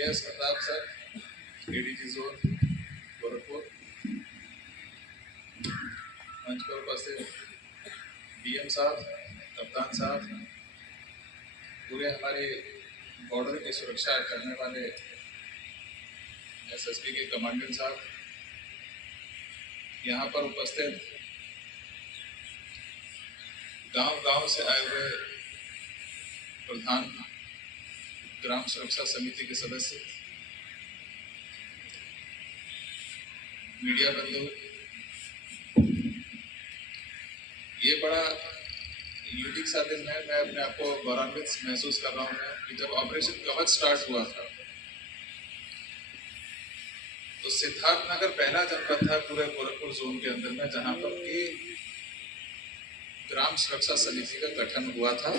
KS. Pratap sir, ADG zone Gorakhpur, मंच पर उपस्थित डीएम साहब, कप्तान साहब, पूरे हमारे बॉर्डर की सुरक्षा करने वाले एसएसबी के कमांडेंट साहब, यहाँ पर उपस्थित गांव-गांव से आए हुए प्रधान ग्राम सुरक्षा समिति के सदस्य, मीडिया बंधु, ये बड़ा यूनिक सा दिन है। मैं अपने आप को गौरवान्वित महसूस कर रहा हूँ कि जब ऑपरेशन कवच स्टार्ट हुआ था तो सिद्धार्थनगर पहला जनपद था पूरे गोरखपुर जोन के अंदर में जहां पर कि ग्राम सुरक्षा समिति का गठन हुआ था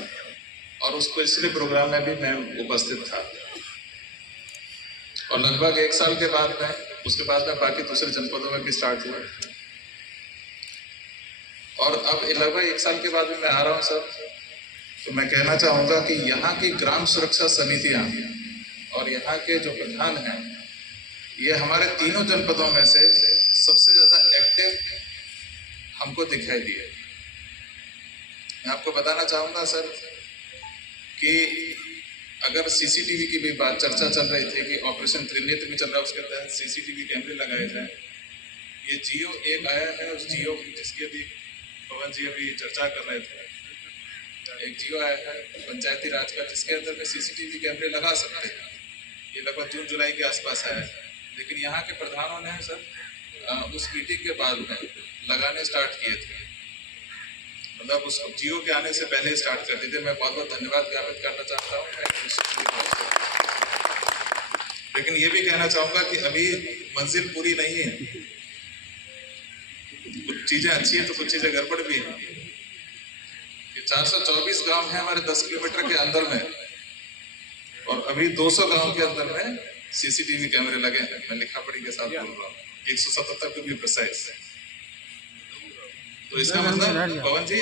और उस पिछले प्रोग्राम में भी मैं उपस्थित था। और लगभग 1 साल के बाद में उसके बाद में बाकी दूसरे जनपदों में भी स्टार्ट हुआ और अब लगभग 1 साल के बाद में मैं आ रहा हूं सर। तो मैं कहना चाहूंगा कि यहाँ की ग्राम सुरक्षा समितियां और यहाँ के जो प्रधान हैं ये हमारे तीनों जनपदों में से सबसे ज्यादा एक्टिव हमको दिखाई दिए। मैं आपको बताना चाहूंगा सर कि अगर सीसीटीवी की भी बात चर्चा चल रही थी कि ऑपरेशन त्रिनेत्र भी चल रहा है, उसके तहत सीसीटीवी कैमरे लगाए जाए। ये जियो एक आया है, उस जियो जिसकी अभी पवन जी अभी चर्चा कर रहे थे, एक जियो आया है पंचायती राज का जिसके अंदर में सीसीटीवी कैमरे लगा सकते हैं। ये लगभग जून जुलाई के आसपास आया है, लेकिन यहाँ के प्रधानों ने सर उस मीटिंग के बाद में लगाने स्टार्ट किए थे, मतलब उस जियो के आने से पहले स्टार्ट कर दिए थे। मैं बहुत बहुत धन्यवाद ज्ञापित करना चाहता हूँ। लेकिन ये भी कहना चाहूंगा कि अभी मंजिल पूरी नहीं है, कुछ चीजें अच्छी हैं तो कुछ चीजें गड़बड़ भी हैं। 424 गांव है हमारे 10 किलोमीटर के अंदर में और अभी 200 गांव के अंदर में सीसीटीवी कैमरे लगे हैं। मैं लिखा पढ़ी के साथ बोल रहा हूँ, 177 टू बी प्रिसाइज। तो इसका मतलब पवन जी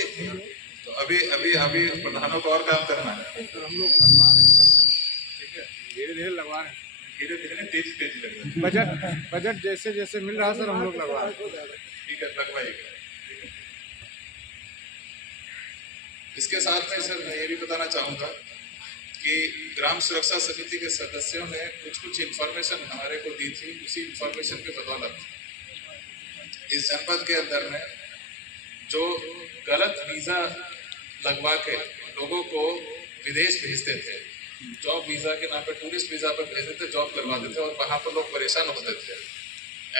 तो अभी प्रधानों को और काम करना है। तो हम लोग लगवा रहे हैं सर, ठीक है, धीरे-धीरे लगवा रहे हैं, धीरे-धीरे तेज लग रहा है। बजट जैसे जैसे मिल रहा है सर हम लोग लगवा रहे हैं। ठीक है, लगवाइएगा। इसके साथ में सर मैं ये भी बताना चाहूँगा कि ग्राम सुरक्षा समिति के सदस्यों ने कुछ इन्फॉर्मेशन हमारे को दी थी। उसी इन्फॉर्मेशन के बदौलत इस जनपद के अंदर में जो गलत वीज़ा लगवा के लोगों को विदेश भेजते थे, जॉब वीज़ा के नाम पे टूरिस्ट वीज़ा पर भेजते थे, जॉब करवाते थे और वहाँ पर लोग परेशान होते थे।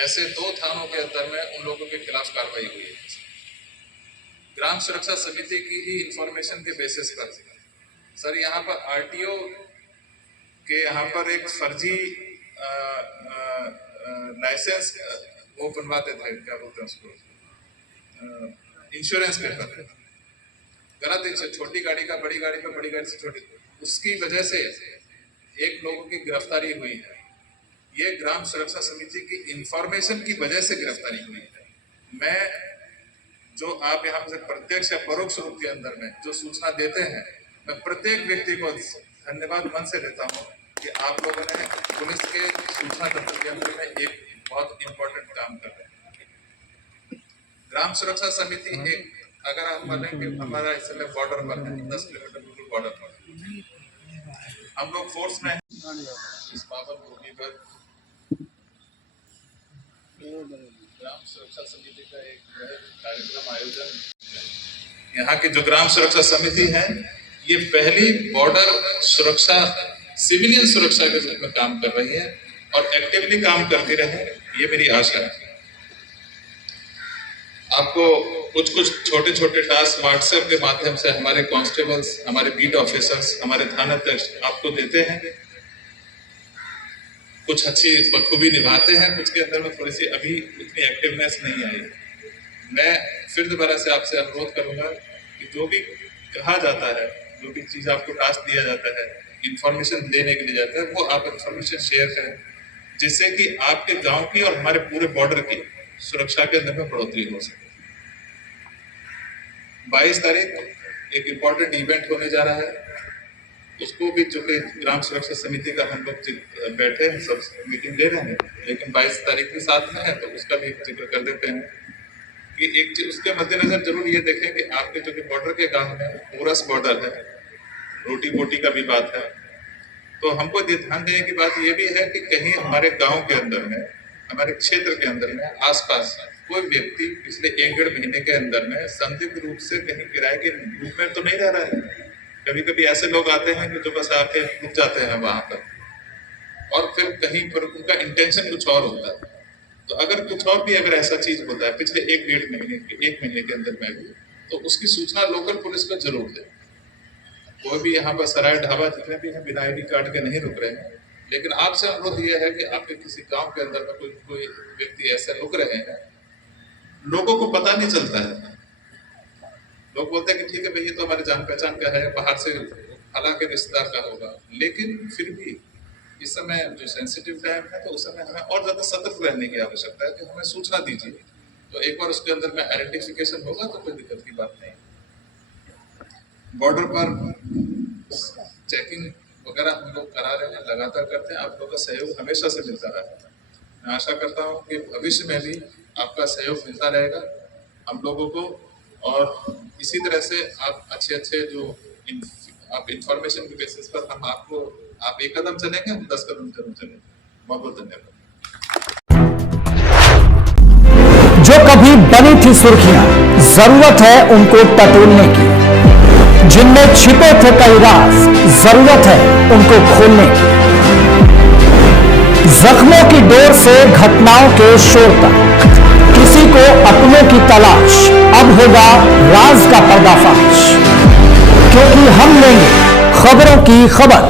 ऐसे 2 थानों के अंदर में उन लोगों के खिलाफ कार्रवाई हुई है। ग्राम सुरक्षा समिति की ही इंफॉर्मेशन के बेसिस पर सर यहाँ पर आरटीओ के यहाँ पर एक फर्जी लाइसेंस वो बनवाते थे, क्या बोलते हैं उसको, इंश्योरेंस पेपर, गलत इंश्योरेंस, छोटी गाड़ी का बड़ी गाड़ी पे, बड़ी गाड़ी से छोटी, उसकी वजह से एक लोगों की गिरफ्तारी हुई है। ये ग्राम सुरक्षा समिति की इंफॉर्मेशन की वजह से गिरफ्तारी हुई है। मैं जो आप यहाँ से प्रत्यक्ष या परोक्ष रूप के अंदर में जो सूचना देते हैं, मैं प्रत्येक व्यक्ति को धन्यवाद मन से देता हूँ कि आप लोगों ने पुलिस के सूचना तंत्र के अंदर में एक बहुत इंपॉर्टेंट काम कर रहे हैं। ग्राम सुरक्षा समिति एक, अगर आप मानें कि हमारा इस समय बॉर्डर पर है, 10 किलोमीटर बिल्कुल बॉर्डर पर हम लोग फोर्स में इस पावन भूमि पर ग्राम सुरक्षा समिति का एक कार्यक्रम आयोजन। यहाँ की जो ग्राम सुरक्षा समिति है ये पहली बॉर्डर सुरक्षा, सिविलियन सुरक्षा के रूप में काम कर रही है और एक्टिवली काम करती रहे, ये मेरी आशा है। आपको कुछ छोटे छोटे टास्क व्हाट्सएप के माध्यम से हमारे कांस्टेबल्स, हमारे बीट ऑफिसर्स, हमारे थानाध्यक्ष आपको देते हैं। कुछ अच्छी बखूबी निभाते हैं, कुछ के अंदर में थोड़ी सी अभी उतनी एक्टिवनेस नहीं आई। मैं फिर दोबारा से आपसे अनुरोध करूंगा कि जो भी कहा जाता है, जो भी चीज आपको टास्क दिया जाता है, इंफॉर्मेशन देने के लिए जाता है, वो आप इंफॉर्मेशन शेयर करें जिससे कि आपके गांव की और हमारे पूरे बॉर्डर की सुरक्षा के अंदर में बढ़ोतरी हो सके। 22 तारीख एक इम्पोर्टेंट इवेंट होने जा रहा है। उसको भी जो कि ग्राम सुरक्षा समिति का हम लोग बैठे हैं, सब मीटिंग ले रहे हैं, लेकिन 22 तारीख भी साथ में है, तो उसका भी जिक्र कर देते हैं कि एक चीज उसके मद्देनजर जरूर ये देखें कि आपके जो कि बॉर्डर के गांव है, पोरस बॉर्डर है, रोटी बोटी का भी बात है, तो हमको ध्यान देने की बात ये भी है कि कहीं हमारे गांव के अंदर में, हमारे क्षेत्र के अंदर में, आसपास कोई व्यक्ति पिछले 1-1.5 महीने के अंदर में संदिग्ध रूप से कहीं किराए के रूप में तो नहीं रह रहा है। कभी कभी ऐसे लोग आते हैं कि जो बस आके रुक जाते हैं वहां पर, और फिर कहीं पर उनका इंटेंशन कुछ और होता है। तो अगर कुछ और भी अगर ऐसा चीज होता है पिछले 1 महीने के अंदर में भी, तो उसकी सूचना लोकल पुलिस को जरूर दे। कोई भी यहाँ पर सराय ढाबा जितने भी हैं बिना ID कार्ड के नहीं रुक रहे हैं, लेकिन आपसे अनुरोध यह है कि आपके किसी गांव के अंदर में कोई व्यक्ति ऐसे रुक रहे हैं, लोगों को पता नहीं चलता है, लोग बोलते हैं कि ठीक है भाई ये तो हमारे जान पहचान का है, बाहर से हालांकि रिश्तेदार का होगा, लेकिन फिर भी इस समय जो सेंसिटिव टाइम है, तो उस समय हमें और ज्यादा सतर्क रहने की आवश्यकता है कि हमें सूचना दीजिए। तो एक बार उसके अंदर में आइडेंटिफिकेशन होगा तो कोई दिक्कत की बात नहीं। बॉर्डर पर चेकिंग वगैरह हम लोग करा रहे हैं, लगातार करते हैं, आप लोगों का सहयोग हमेशा से मिलता रहा है। मैं आशा करता हूँ कि भविष्य में भी आपका सहयोग मिलता रहेगा हम लोगों को, और इसी तरह से आप अच्छे जो आप इंफॉर्मेशन के बेसिस पर हम आपको, आप 1 कदम चलेंगे, हम 10 कदम जरूर चलेंगे। बहुत बहुत धन्यवाद। जो कभी बनी थी सुर्खियां, जरूरत है उनको टटोलने की। जिनमें छिपे थे कई राज, जरूरत है उनको खोलने की। जख्मों की डोर से घटनाओं के शोर तक, किसी को अपनों की तलाश, अब होगा राज का पर्दाफाश। क्योंकि हम लेंगे खबरों की खबर।